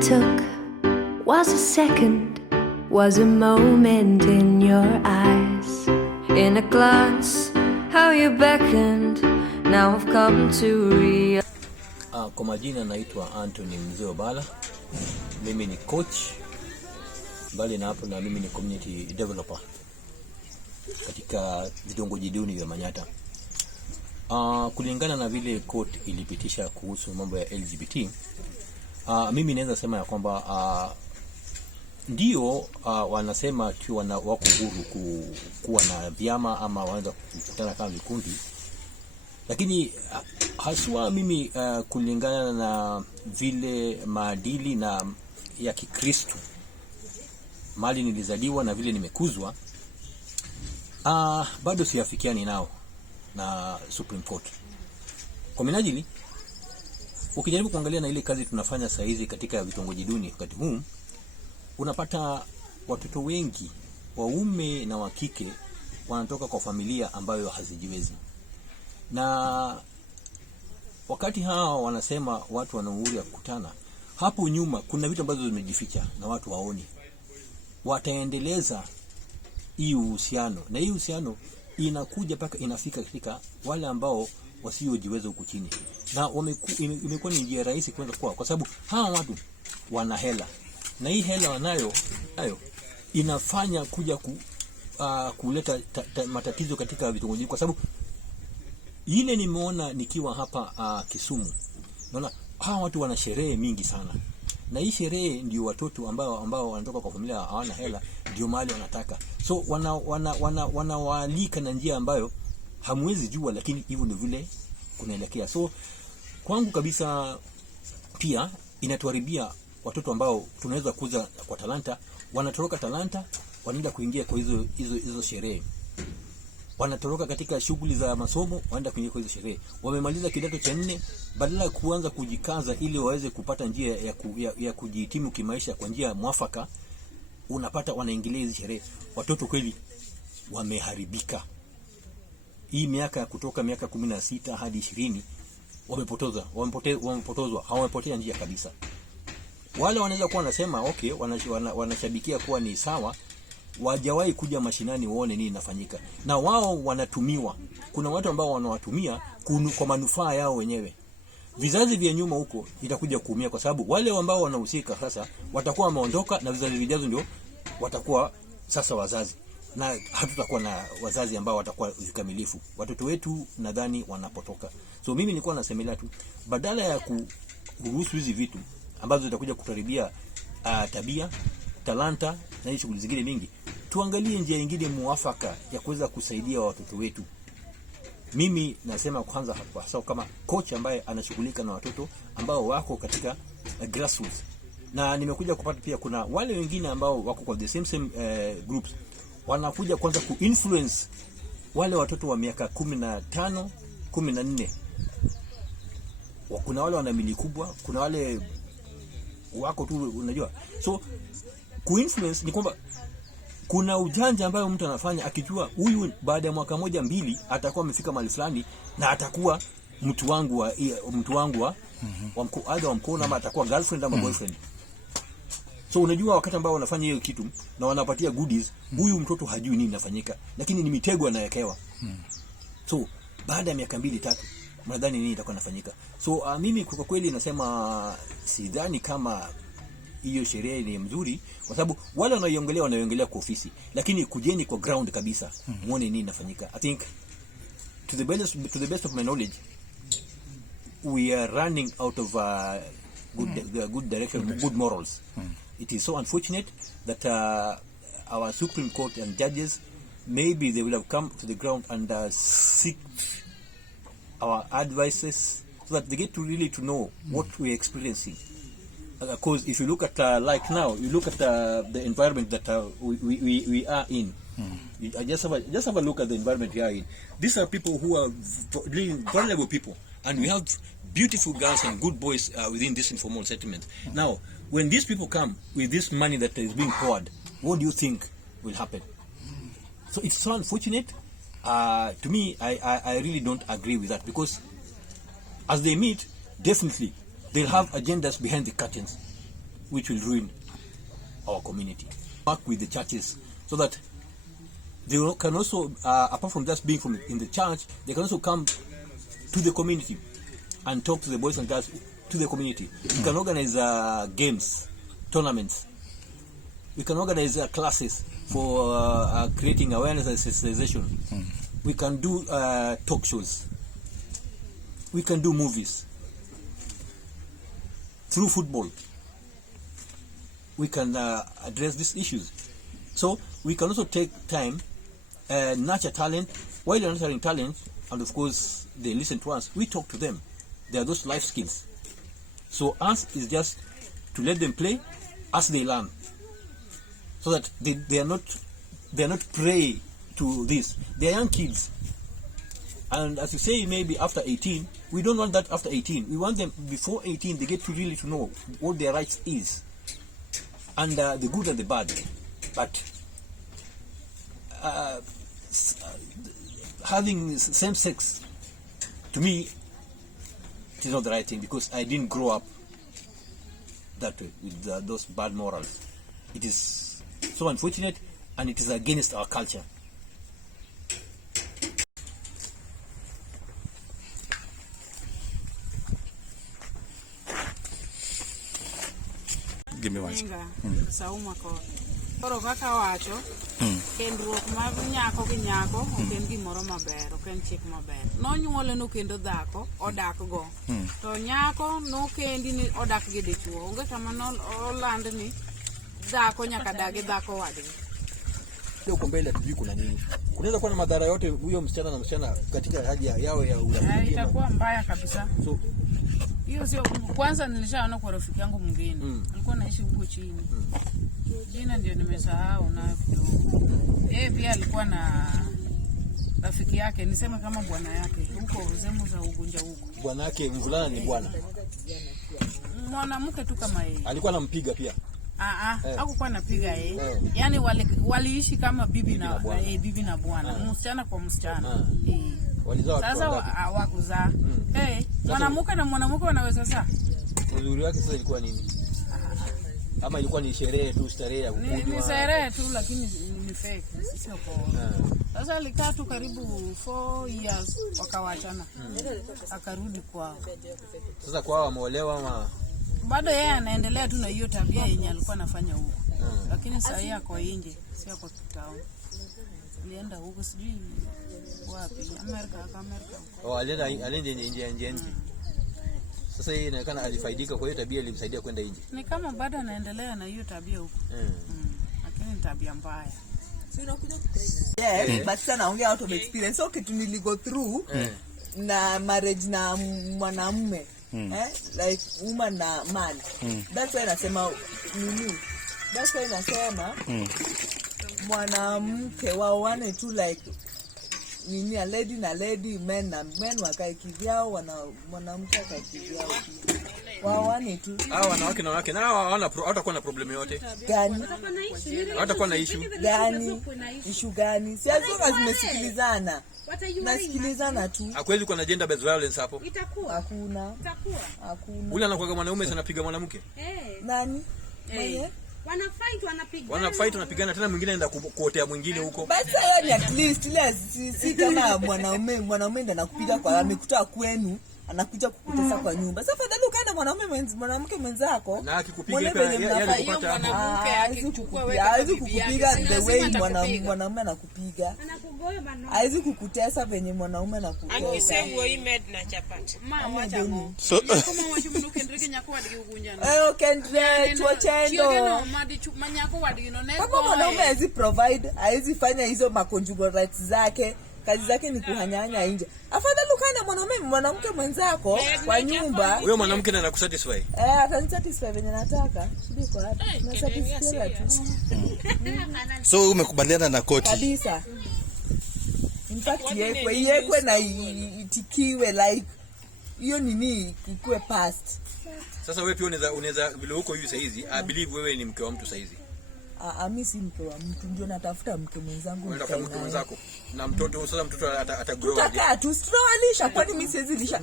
took was a second, was a moment in your eyes. In a glance, how you beckoned, now I've come to realize. Kwa majina naitwa Anthony Mzee Obala. Mimi ni coach. Mbali na hapo na mimi ni community developer katika vitongoji duni vya Manyatta. Kulingana na vile court ilipitisha kuhusu mambo ya LGBT, mimi naweza sema ya kwamba ndio wanasema tu wako huru kuwa na vyama ama wanaweza kukutana kama vikundi, lakini haswa mimi kulingana na vile maadili na ya Kikristo mali nilizaliwa na vile nimekuzwa, bado siafikiani nao na Supreme Court. Kwa minajili ukijaribu kuangalia na ile kazi tunafanya saa hizi katika vitongoji duni wakati huu, unapata watoto wengi waume na wa kike wanatoka kwa familia ambayo hazijiwezi. Na wakati hao wanasema watu wana uhuru ya kukutana, hapo nyuma kuna vitu ambazo zimejificha na watu waoni. Wataendeleza hii uhusiano, na hii uhusiano inakuja paka inafika katika wale ambao wasiojiweza huku chini, na imekuwa ni njia rahisi kwenda kwa sababu hawa watu wana hela, na hii hela wanayo inafanya kuja kuleta matatizo katika vitongoji. Kwa sababu ile nimeona nikiwa hapa Kisumu, naona hawa watu wana sherehe mingi sana, na hii sherehe ndio watoto ambao wanatoka kwa familia hawana hela ndio mali wanataka. So wanawaalika na njia ambayo hamwezi jua, lakini hivyo ndio vile kunaelekea. So kwangu kabisa pia inatuharibia watoto ambao tunaweza kuza kwa talanta. Wanatoroka talanta, wanaenda kuingia kwa hizo sherehe. Wanatoroka katika shughuli za masomo, wanaenda kuingia kwa hizo sherehe. Wamemaliza kidato cha 4, badala ya kuanza kujikaza ili waweze kupata njia ya kujihitimu kimaisha kwa njia mwafaka, unapata wanaingilia hizo sherehe. Watoto kweli wameharibika. Hii miaka kutoka miaka 16 hadi 20 wamepotozwa, hawamepotea njia kabisa. Wale wanaweza kuwa wanasema okay, wanashabikia kuwa ni sawa, wajawahi kuja mashinani waone nini inafanyika, na wao wanatumiwa. Kuna watu ambao wanawatumia kwa manufaa yao wenyewe. Vizazi vya nyuma huko itakuja kuumia, kwa sababu wale ambao wanahusika sasa watakuwa wameondoka, na vizazi vijazo ndio watakuwa sasa wazazi, na hatutakuwa na wazazi ambao watakuwa vikamilifu. Watoto wetu nadhani wanapotoka. So mimi nilikuwa nasemelea tu, badala ya kuruhusu hizi vitu ambazo zitakuja kutaribia tabia, talanta na hizo shughuli zingine mingi, tuangalie njia nyingine muafaka ya kuweza kusaidia watoto wetu. Mimi nasema kwanza hasa kama coach ambaye anashughulika na watoto ambao wako katika grassroots, na nimekuja kupata pia kuna wale wengine ambao wako kwa the same groups, wanakuja kwanza kuinfluence wale watoto wa miaka 15, 14. Kuna wale wana mili kubwa, kuna wale wako tu, unajua. So kuinfluence ni kwamba kuna ujanja ambayo mtu anafanya akijua huyu baada ya mwaka 1, 2 atakuwa amefika mahali fulani na atakuwa mtu wangu wa mkono, ama atakuwa girlfriend ama boyfriend. So unajua wakati ambao wanafanya hiyo kitu na wanapatia goodies, huyu mtoto hajui nini inafanyika, lakini ni mitego anayekewa. So baada ya miaka 2, 3 mnadhani nini itakuwa inafanyika? So mimi kwa kweli nasema sidhani kama hiyo sherehe ni mzuri, kwa sababu wale wanaiongelea kwa ofisi, lakini kujeni kwa ground kabisa muone nini inafanyika. I think to the best of my knowledge, we are running out of good direction, good morals. It is so unfortunate that our Supreme Court and judges, maybe they will have come to the ground and seek our advices so that they get to really to know what we're experiencing. Because if you look at like now, you look at the environment that we are in. Just have a look at the environment we are in. These are people who are really vulnerable people, and we have beautiful girls and good boys within this informal settlement. Now, when these people come with this money that is being poured, what do you think will happen? So it's so unfortunate. To me, I really don't agree with that, because as they meet, definitely they'll have agendas behind the curtains. which will ruin our community. Work with the churches so that they can also, apart from just being in the church, they can also come to the community and talk to the boys and girls to the community. We can organize games, tournaments. We can organize classes for creating awareness and sensitization. We can do talk shows. We can do movies. Through football, we can address these issues. So we can also take time, nurture talent. While they're nurturing talent, and of course they listen to us, we talk to them. There are those life skills. So us is just to let them play as they learn, so that they are not prey to this. They are young kids, and as you say, maybe after 18, we don't want that after 18. We want them before 18. They get to really to know what their rights is, and the good and the bad. But having same sex, to me, it is not the right thing, because I didn't grow up that way with those bad morals. It is so unfortunate, and it is against our culture. Give me one. Sauma ko. Koro kaka wacho, kendruok mar nyako gi nyako ok en gimoro maber, ok en chik maber. Nonyuole no kendo dhako odak go. To nyako no kendi ni odak gi dichuo. Onge kama no oland ni dhako nyaka dagi dhako wadgi. Huko mbele tujui kuna nini. Kunaweza kuwa na madhara yote huyo msichana na msichana katika hali yao ya urafiki. Itakuwa mbaya kabisa. So hiyo sio, kwanza nilishaona kwa rafiki yangu mwingine. Alikuwa anaishi huko chini. Jina ndio nimesahau na yeye pia alikuwa na rafiki yake, niseme kama bwana yake huko sehemu za Ugunja huko. Bwana yake mvulana ni bwana. Mwanamke tu kama yeye. Alikuwa anampiga pia. Hakukuwa anapiga yeye. Yaani waliishi kama bibi na bwana. Msichana kwa msichana. Walizaa sasa hawakuzaa. Mwanamke na mwanamke wanaweza sasa. Uzuri wake sasa ilikuwa nini? Ama ilikuwa ni sherehe tu, starehe ya kukunywa? Ni sherehe tu, lakini ni fake, sio poa. Sasa alikaa tu karibu 4 years wakawachana. Akarudi kwao. Sasa kwao ameolewa ama bado yeye anaendelea tu na hiyo tabia yenye alikuwa anafanya huko. Lakini sasa yeye ako nje, sio kwa town. Alienda huko sijui wapi, Amerika huko. Alienda nje. Sasa yeye inaonekana alifaidika, kwa hiyo tabia ilimsaidia kwenda nje. Ni kama bado anaendelea na hiyo tabia huko. Lakini ni tabia mbaya. But sana naongea out of experience. So kitu niligo through na marriage na mwanamume. Like woman na man. That's why nasema nini? That's why nasema mwanamke waoane tu like nini, a lady na lady, men wakae kivyao, mwanamke akae kivyao. Waoane tu. Hao wanawake na wanawake nao hawatakuwa na problem yote. Gani? Hawatakuwa na issue. Gani? Issue gani? Si azunga zimesikilizana. Nasikilizana tu. Hakwezi kuwa na gender based violence hapo. Itakuwa. Hakuna. Ule anakuwa mwanaume sana piga mwanamke. Nani? Wanafight wanapigana tena, mwingine anaenda kuotea mwingine huko. Basi hiyo ni at least ile si kama mwanaume ndiye anakupiga kwa amekutoa kwenu, anakuja kukutesa kwa nyumba. Sasa fadhali ukaenda mwanamke mwenzako na akikupiga pia yale kupata mwanamke akichukua wewe hawezi kukupiga the way mwanaume anakupiga. Hawezi kukutesa venye mwanaume anakutesa. Angisema hii med na chapati. Mama acha ngo. So kama wachumunuke ndrike nyako wadigi ugunjana. Kendre tuachendo. Manyako wadigi no neko. Kama mwanaume hawezi provide, hawezi fanya hizo conjugal rights zake. Kazi zake ni kuhanyanya nje. Afadhali ukaenda mwanamke mwenzako kwa nyumba. Huyo mwanamke ndiye anakusatisfy. Atanisatisfy venye nataka. Sidi kwa hapa. Na satisfy tu. So umekubaliana na koti kabisa. In fact yekwe na itikiwe like hiyo nini ikue past. Sasa wewe pia unaweza vile huko hivi saizi, I believe wewe ni mke wa mtu saizi. Mimi si mke wa mtu, ndio natafuta mke mwenzangu. Unataka mke mwenzako na mtoto, sasa mtoto atagrow aje? Tutakaa tu, sitawalisha, kwani mimi siwezi lisha.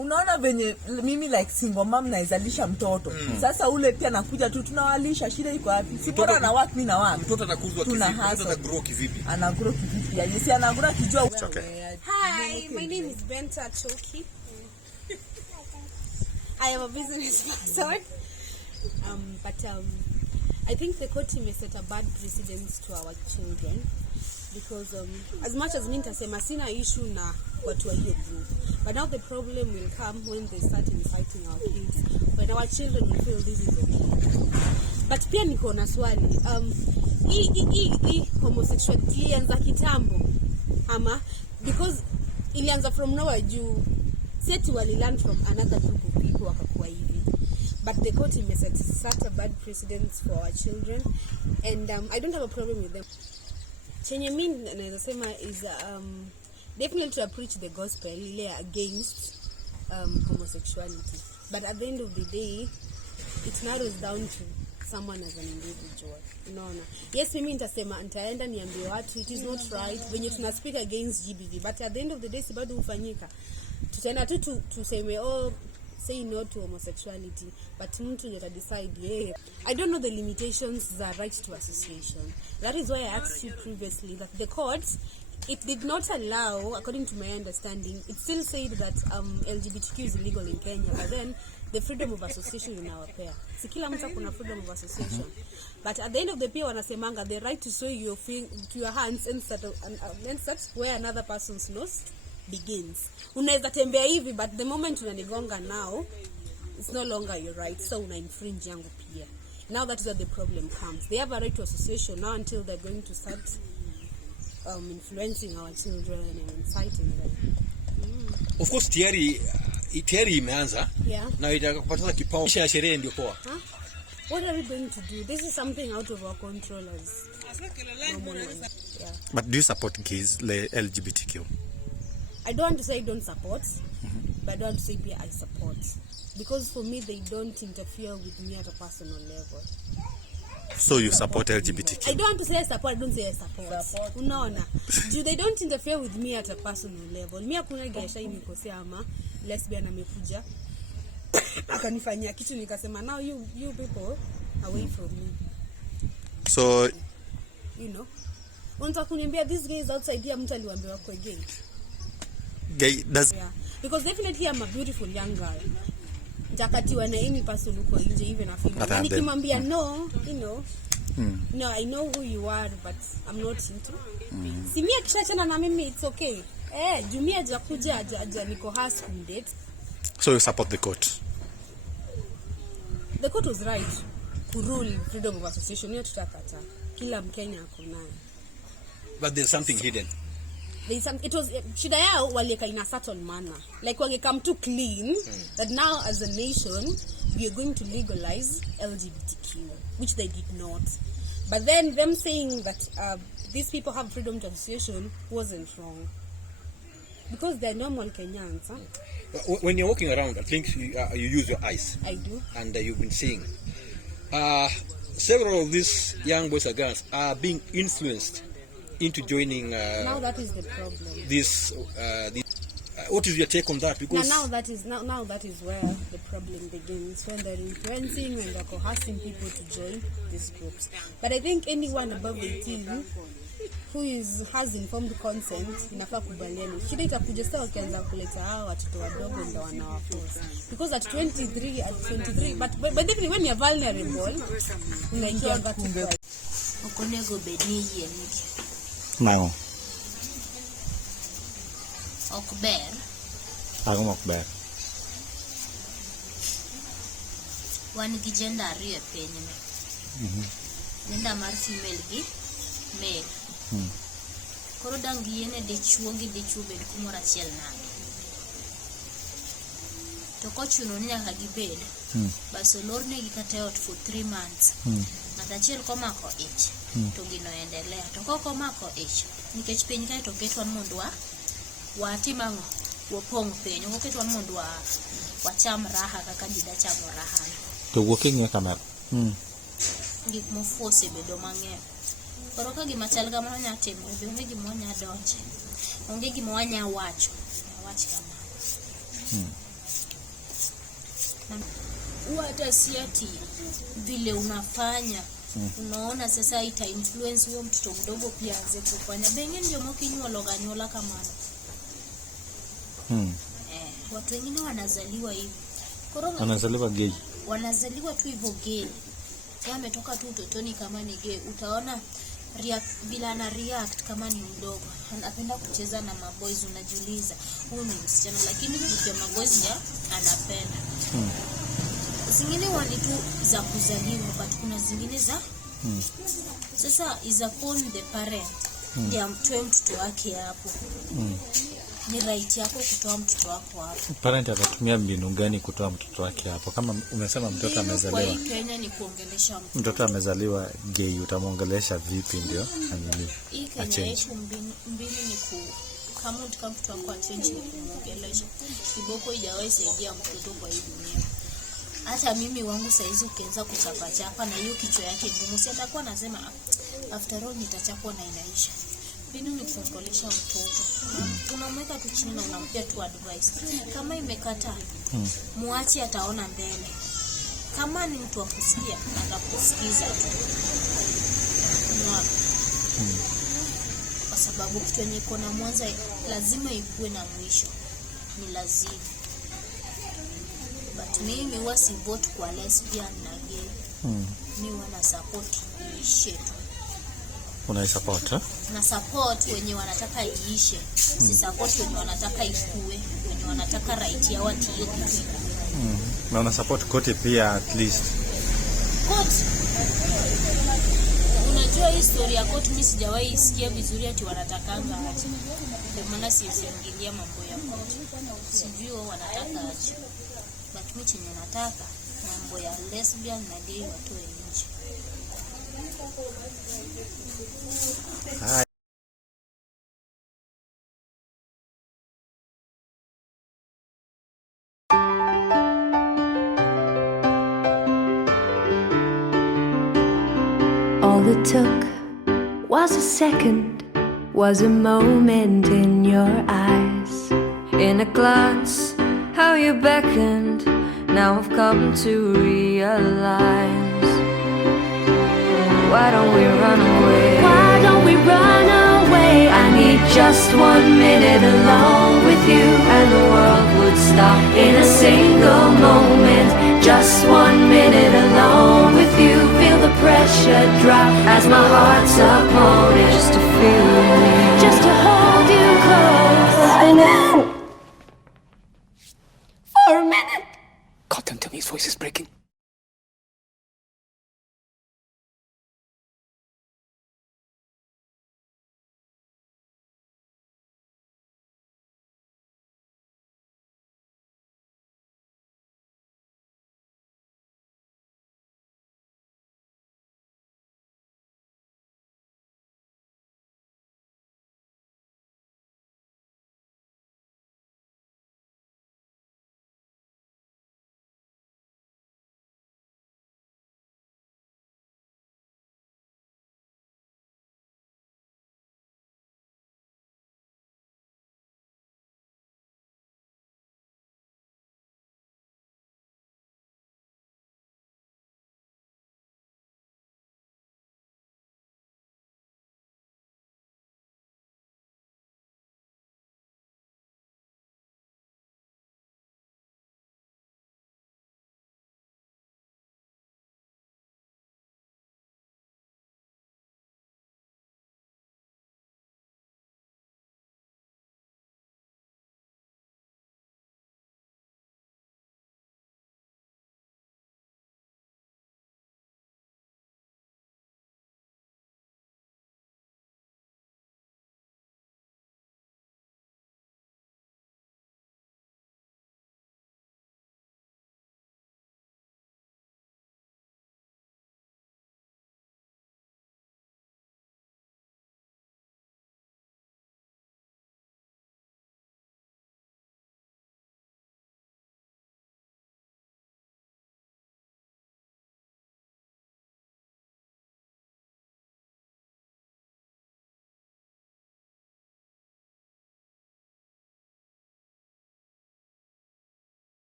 Unaona venye mimi like single mom naizalisha mtoto. Sasa ule pia nakuja tu tunawalisha, shida iko wapi? Si bora na work mimi na work. Mtoto atakuzwa kivipi? Mtoto atagrow kivipi? Ana grow kivipi? Yaani si ana grow kijua. Hi, my name is Benta Choki. I am a business person. But I think the court may set a bad precedence to our children because as much as minta sema sina issue na watu wa hiyo group, but now the problem will come when they start inciting our kids, when our children will feel this is okay. But pia niko na swali, hii homosexuality ilianza kitambo ama because ilianza from nowhere juu seti wali learn from another group of people wakakuwa hivi, but the court may set such a bad precedence for our children, and I don't have a problem with them. Chenye mimi naweza sema is definitely to preach the gospel ile against homosexuality, but at the end of the day it narrows down to someone as an individual. Unaona, yes mimi nitasema nitaenda niambie watu it is not right when you tuna speak against GBV, but at the end of the day si bado hufanyika. Tutaenda tu tuseme say no to homosexuality, but mtu ndio decide I don't know the limitations za right to association. That is why I asked you previously that the courts, it did not allow, according to my understanding, it still said that LGBTQ is illegal in Kenya, but then the freedom of association in our pair. Si kila mtu kuna freedom of association. But at the end of the day wanasemanga the right to show your to your hands and start where another person's nose begins. Unaweza tembea hivi, but the moment unanigonga now, it's no longer your right, so una infringe yangu pia. Now that is where the problem comes. They have a right to association now until they're going to start influencing our children and inciting them. Of course tayari imeanza. Yeah. Na itakapata kipao cha sherehe ndio poa. What are we going to do? This is something out of our control as normal ones. Yeah. But do you support gays, LGBTQ? I don't want to say I don't support, but I don't want to say I support. Because for me, they don't interfere with me at a personal level. So you support LGBTQ? I don't want to say I support, I don't say I support. Unaona. They don't interfere with me at a personal level. Mi hakuna gesha nimekosea ama lesbian amekuja akanifanyia kitu nikasema now you people away from me. So you know, unataka kuniambia these guys outside here mtu aliwaambiwa kwa gay? Gay does. Yeah. Because definitely I'm a beautiful young girl. Jakatiwa na any person uko nje even a female. Nikimwambia no, you know. No, I know who you are, but I'm not into. Si mimi akishachana na mimi it's okay. Jumia jakuja niko hasi kumdate. So you support the court? The court was right to rule freedom of association. Hiyo tutakata. Kila Mkenya ako nayo. But there's something hidden. It was shida yao walieka in a certain manner, like come too clean that now as a nation we are going to legalize LGBTQ, which they did not. But then them saying that these people have freedom to association wasn't wrong because they're normal Kenyans. When you're walking around, I think you use your eyes. I do. And you've been seeing several of these young boys and girls are being influenced into joining now that is the problem. This what is your take on that? Because now that is where the problem begins, when they're influencing and they're coercing people to join these groups. But I think anyone above 18 who has informed consent inafaa kubaliana. Shida itakuja sasa wakianza kuleta hao watoto wadogo ndio wanawaforce. Because at 23 but definitely when you're vulnerable unaingia katika okonego bedni yeniki. Nango. Okber. Agom okber. Wan gi gender ariyo e pinyni. Gender mar female gi male. Koro dang giene dichuo bed kumoro achiel nade. To kochuno ni nyaka gibed. Bas olornegi kata ot for 3 months. Ng'ato achiel komako ich. To gino endelea. To koko mako ich. Nikech piny kae to ketwa mondo watimango wopong piny. Oketwa mondo wacham raha kaka jida chamo raha. To walking e kamera. Gik mofose bedo mang'eny. Koro ka gima chal kamano nya timore, onge gima nya donje. Onge gima wanya wacho. Wach kama. Huwa hata si ati vile unafanya unaona sasa ita influence huyo mtoto mdogo pia aanze kufanya. Bengine ndio mokinywa loganyola kama watu wengine wanazaliwa hivi. Wanazaliwa gay. Wanazaliwa tu hivyo gay. Yeye ametoka tu utotoni kama ni gay. Utaona bila ana react kama ni mdogo. Anapenda kucheza na maboys, unajiuliza huyu ni msichana lakini kwa maboys ya anapenda. Zingine wani tu za kuzaliwa but kuna zingine za sasa is upon the parent ya mtoe mtoto wake hapo. Ni right yako kutoa mtoto wako hapo. Parent atatumia mbinu gani kutoa mtoto wake hapo? Kama umesema mtoto amezaliwa. Kwa Kenya ni kuongelesha mtoto amezaliwa gay, utamuongelesha vipi ndio? Hii Kenya yetu mbinu ni kama mtoto wako achange ni kumuongelesha. Kiboko haijawahi saidia mtoto kwa hii dunia. Hata mimi wangu saizi ukianza kuchapa na hiyo kichwa yake ngumu, si atakuwa anasema after all nitachapwa na inaisha. Mbinu ni kuongelesha mtoto. Unamweka tu chini na unampea tu advice. Kama imekata, muache ataona mbele. Kama ni mtu wa kusikia, atakusikiza tu. Kwa sababu kitu yenye iko na mwanzo lazima ikuwe na mwisho. Ni lazima. But mimi huwa si vote kwa lesbian na gay. Mimi wana support iishe tu. Una support Na support wenye wanataka iishe. Si support wenye wanataka ikue, wenye wanataka right ya watu hiyo kitu. Na una support kote pia at least. Kote. Unajua historia ya kote mimi sijawahi isikia vizuri ati wanatakanga aje. Kwa maana siingilia mambo ya kote. Sijui wanataka aje. But mimi chenye nataka mambo ya lesbian na gay watu nje. All it took was a second, was a moment in your eyes. In a glance, how you beckoned, now I've come to realize. Why don't we run away? Why don't we run away? I need just 1 minute alone with you, and the world would stop in a single moment. Just 1 minute alone with you. Feel the pressure drop as my heart's upon it. Just to feel you, just to hold you close. And then, for a minute. God, don't tell me his voice is breaking.